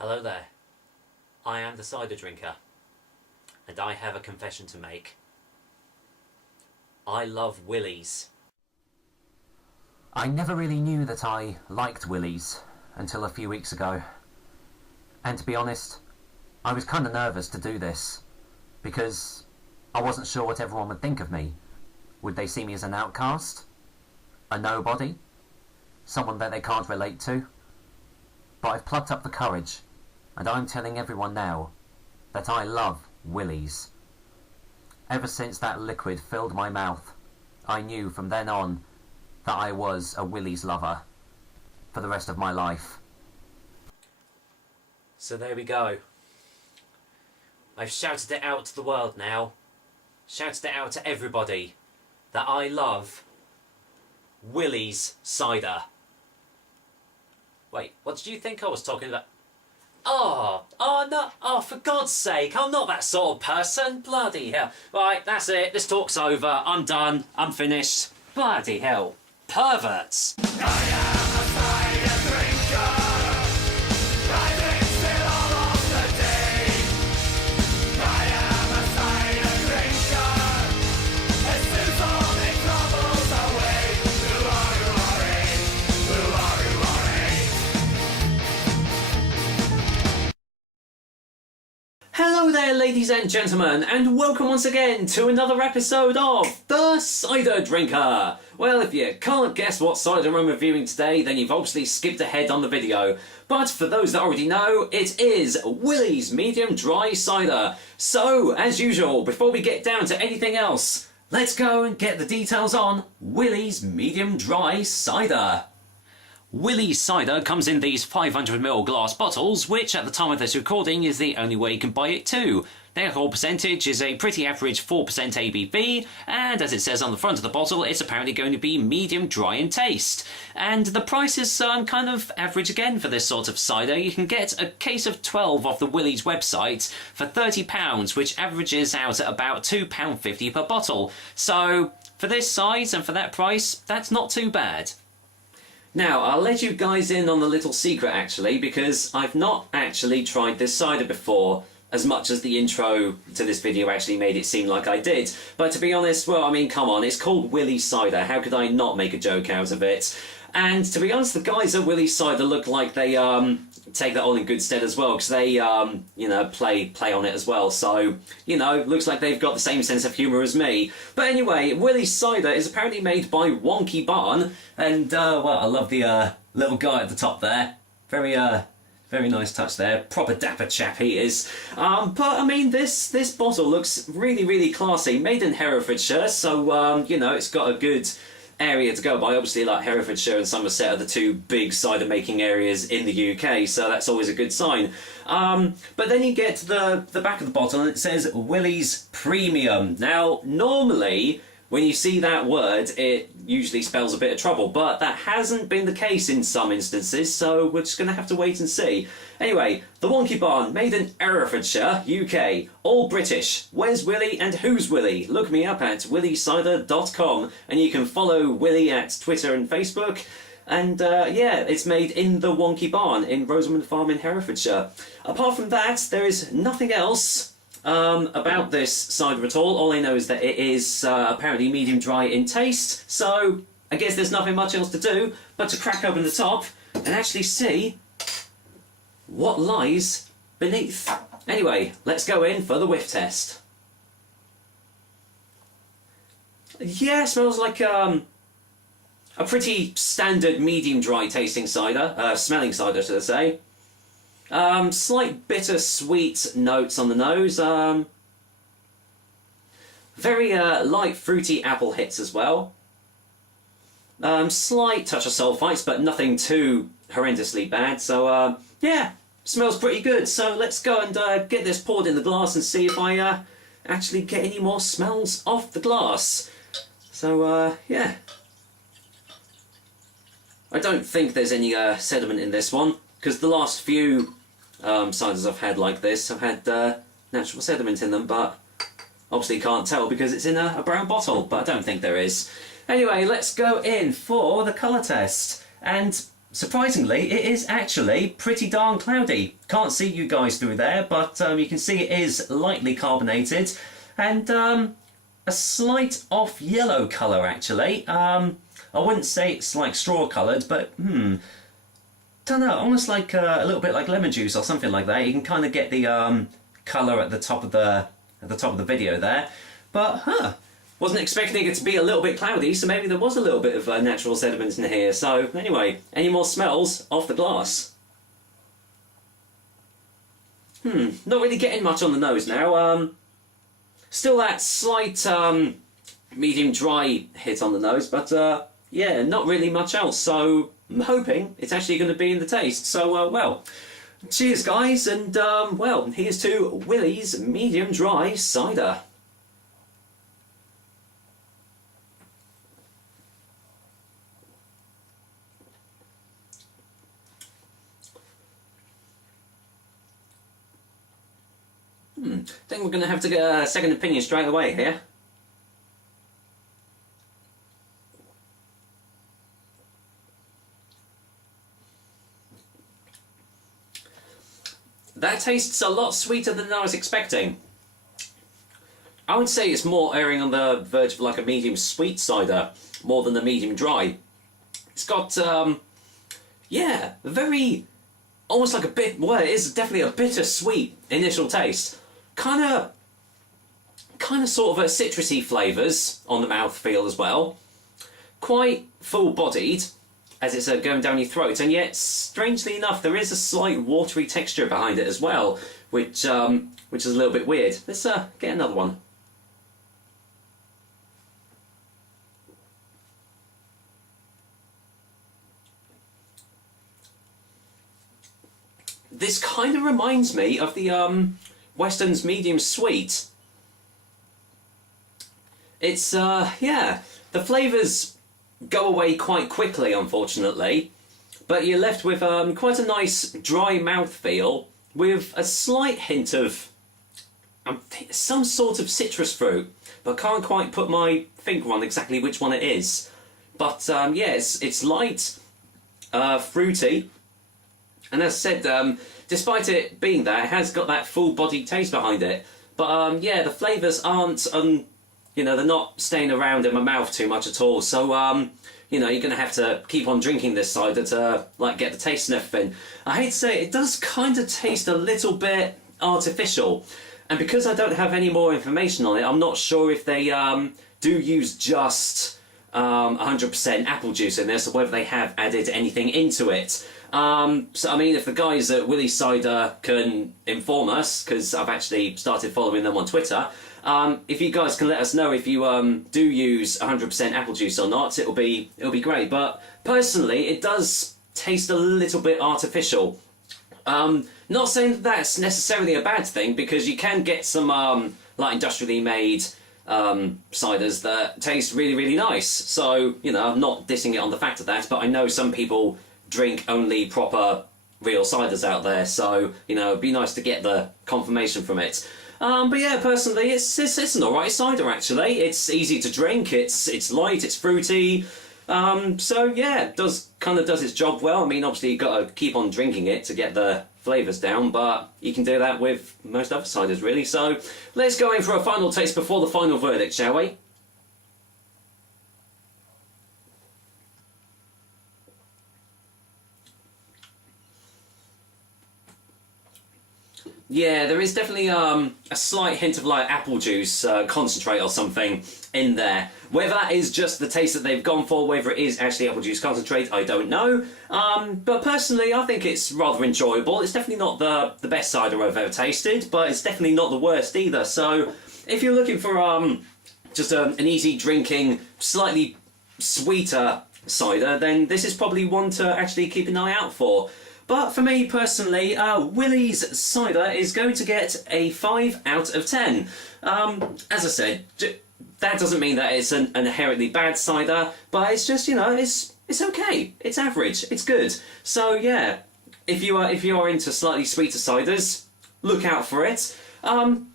Hello there. I am the cider drinker, and I have a confession to make. I love Willies. I never really knew that I liked Willies until a few weeks ago. And to be honest, I was kind of nervous to do this because I wasn't sure what everyone would think of me. Would they see me as an outcast? A nobody? Someone that they can't relate to? But I've plucked up the courage, and I'm telling everyone now that I love Willies. Ever since that liquid filled my mouth, I knew from then on that I was a Willies lover for the rest of my life. So there we go. I've shouted it out to the world now. Shouted it out to everybody that I love Willies cider. Wait, what did you think I was talking about? Oh, for God's sake, I'm not that sort of person. Bloody hell. Right, that's it. This talk's over. I'm done. I'm finished. Bloody hell. Perverts. Hello there, ladies and gentlemen, and welcome once again to another episode of The Cider Drinker. Well, if you can't guess what cider I'm reviewing today, then you've obviously skipped ahead on the video. But for those that already know, it is Willy's Medium Dry Cider. So, as usual, before we get down to anything else, let's go and get the details on Willy's Medium Dry Cider. Willy's cider comes in these 500ml glass bottles, which at the time of this recording is the only way you can buy it too. Their alcohol percentage is a pretty average 4% ABV, and as it says on the front of the bottle, it's apparently going to be medium dry in taste. And the price is kind of average again for this sort of cider. You can get a case of 12 off the Willy's website for £30, which averages out at about £2.50 per bottle. So, for this size and for that price, that's not too bad. Now, I'll let you guys in on a little secret actually, because I've not actually tried this cider before, as much as the intro to this video actually made it seem like I did. But to be honest, well, I mean, come on, it's called Willy's Cider, how could I not make a joke out of it? And to be honest, the guys at Willy's Cider look like they take that all in good stead as well, because they, you know, play on it as well. So, you know, looks like they've got the same sense of humour as me. But anyway, Willy's Cider is apparently made by Wonky Barn, and, well, I love the little guy at the top there. Very nice touch there. Proper dapper chap he is. But, I mean, this bottle looks really classy. Made in Herefordshire, so, you know, it's got a good area to go by. Obviously, like Herefordshire and Somerset are the two big cider making areas in the UK, so that's always a good sign. But then you get to the back of the bottle and it says Willy's Premium. Now, normally when you see that word, it usually spells a bit of trouble, but that hasn't been the case in some instances, so we're just going to have to wait and see. Anyway, the Wonky Barn, made in Erefordshire, UK. All British. Where's Willy and who's Willy? Look me up at willycider.com, and you can follow Willy at Twitter and Facebook. And yeah, it's made in the Wonky Barn in Rosamond Farm in Herefordshire. Apart from that, there is nothing else about this cider at all. All I know is that it is apparently medium dry in taste, so I guess there's nothing much else to do but to crack open the top and actually see what lies beneath. Anyway, let's go in for the whiff test. Yeah, it smells like a pretty standard medium dry tasting cider, smelling cider should I say. Slight bitter-sweet notes on the nose. Very light fruity apple hits as well. Slight touch of sulfites, but nothing too horrendously bad. So yeah, smells pretty good. So let's go and get this poured in the glass and see if I actually get any more smells off the glass. So yeah. I don't think there's any sediment in this one, because the last few ciders I've had like this have had natural sediment in them, but obviously can't tell because it's in a brown bottle, but I don't think there is. Anyway, let's go in for the colour test. And surprisingly, it is actually pretty darn cloudy. Can't see you guys through there, but you can see it is lightly carbonated and a slight off yellow colour actually. I wouldn't say it's like straw coloured, but don't know, almost like a little bit like lemon juice or something like that. You can kind of get the colour at the top of the video there, but wasn't expecting it to be a little bit cloudy, so maybe there was a little bit of natural sediment in here. So anyway, any more smells off the glass? Not really getting much on the nose now. Still that slight medium dry hit on the nose, but yeah, not really much else. So I'm hoping it's actually going to be in the taste. So well, cheers guys, and well, here's to Willy's medium dry cider. I think we're going to have to get a second opinion straight away here. That tastes a lot sweeter than I was expecting. I would say it's more erring on the verge of like a medium sweet cider more than the medium dry. It's got, yeah, very, almost like a bit, well, it is definitely a bittersweet initial taste. Kind of sort of a citrusy flavours on the mouthfeel as well. Quite full-bodied as it's going down your throat, and yet, strangely enough, there is a slight watery texture behind it as well, which is a little bit weird. Let's get another one. This kind of reminds me of the Weston's medium sweet. It's yeah, the flavours go away quite quickly, unfortunately, but you're left with quite a nice dry mouthfeel with a slight hint of some sort of citrus fruit, but can't quite put my finger on exactly which one it is. But yeah, it's light, fruity, and as I said, despite it being there, it has got that full-bodied taste behind it. But yeah, the flavours aren't, you know, they're not staying around in my mouth too much at all. So you know, you're going to have to keep on drinking this cider to like get the taste and everything. I hate to say it, it does kind of taste a little bit artificial. And because I don't have any more information on it, I'm not sure if they do use just 100% apple juice in this, or whether they have added anything into it. So I mean, if the guys at Willy Cider can inform us, because I've actually started following them on Twitter, if you guys can let us know if you do use 100% apple juice or not, it'll be great. But personally, it does taste a little bit artificial. Not saying that that's necessarily a bad thing, because you can get some like industrially made ciders that taste really, really nice. So, you know, I'm not dissing it on the fact of that, but I know some people drink only proper real ciders out there, so, you know, it'd be nice to get the confirmation from it. But yeah, personally, it's an alright cider actually. It's easy to drink, it's light, it's fruity. So yeah, it does its job well. I mean, obviously you've got to keep on drinking it to get the flavours down, but you can do that with most other ciders really. So let's go in for a final taste before the final verdict, shall we? Yeah, there is definitely a slight hint of like apple juice concentrate or something in there. Whether that is just the taste that they've gone for, whether it is actually apple juice concentrate, I don't know. But personally, I think it's rather enjoyable. It's definitely not the best cider I've ever tasted, but it's definitely not the worst either. So if you're looking for just an easy drinking, slightly sweeter cider, then this is probably one to actually keep an eye out for. But for me personally, Willy's Cider is going to get a 5 out of 10. As I said, that doesn't mean that it's an inherently bad cider, but it's just, you know, it's okay. It's average. It's good. So yeah, if you are into slightly sweeter ciders, look out for it.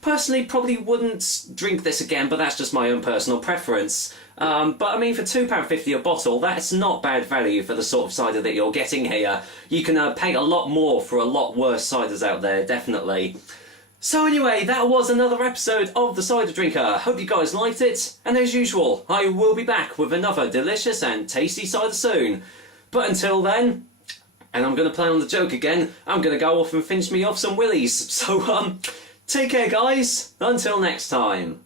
Personally, probably wouldn't drink this again, but that's just my own personal preference. But I mean, for £2.50 a bottle, that's not bad value for the sort of cider that you're getting here. You can pay a lot more for a lot worse ciders out there, definitely. So anyway, that was another episode of The Cider Drinker. Hope you guys liked it, and as usual, I will be back with another delicious and tasty cider soon. But until then, and I'm going to play on the joke again, I'm going to go off and finish me off some Willys. So, take care guys, until next time.